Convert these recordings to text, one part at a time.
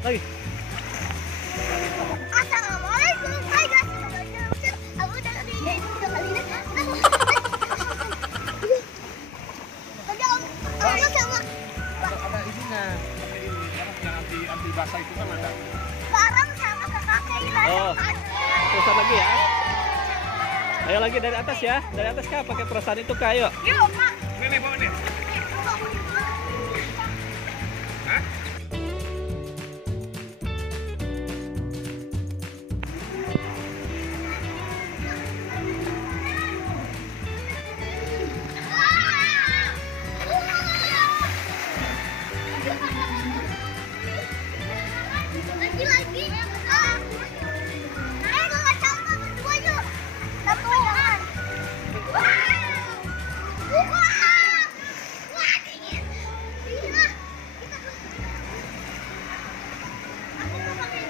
Lagi. Assalamualaikum. Hai guys. Aku udah di kali ini. Ada isinya. Yang anti basah itu kan ada. Barang sama kakak hilang. Oh. Terusan lagi ya. Ayo lagi dari atas ya. Dari atas Kak pakai perasaan itu Kak, ayo. Yuk, Pak. Ini bawa nih. Hah? Lagi. Ayo kita sama berdua yuk. Satu tangan. Wah, dingin. Dingin lah. Aku mau pakai.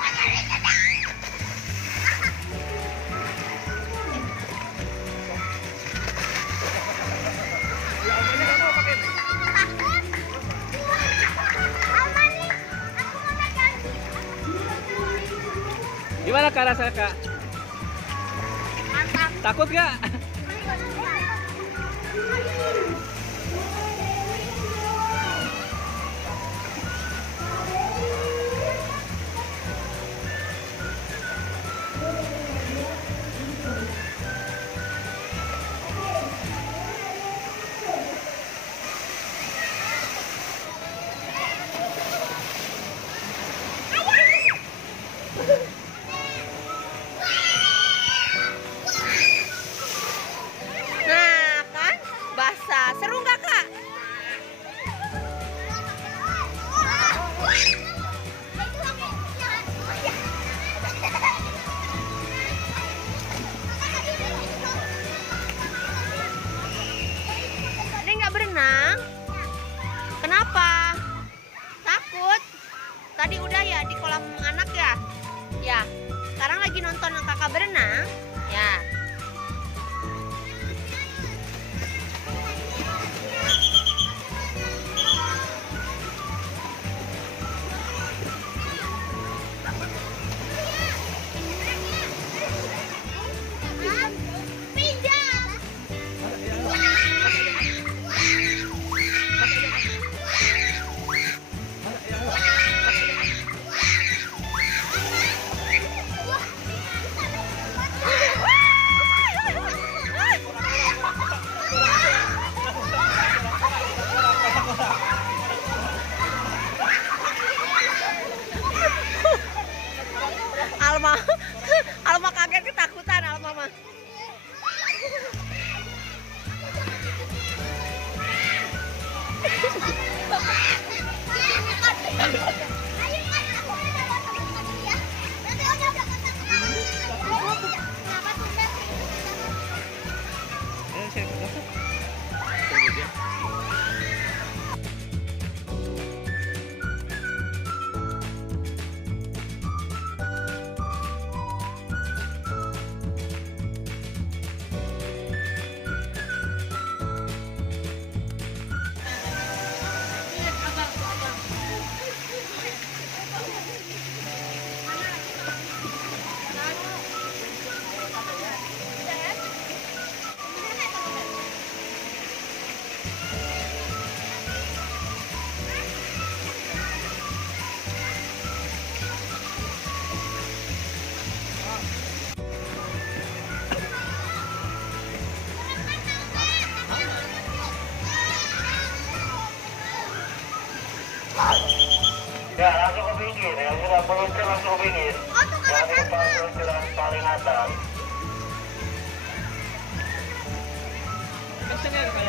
Wah, nyari sedang. Takut? Aman nih. Aku mau naik lagi. Gimana Kak rasanya Kak? Mantap. Takut Kak? Nah, kan? Basah. Seru nggak, Kak? Ini nggak berenang? Kenapa? Takut? Tadi udah ya di kolam anak ya? Ya. Sekarang lagi nonton kakak berenang? Ya. Pinjam. Alma, Alma kaget ketakutan Alma mah. Ayo saya ke belakang. Ya, langsung ke pinggir. Yang sudah meluncur langsung ke pinggir. Jangan lupa peluncuran paling atas. Kenceng ya Kak?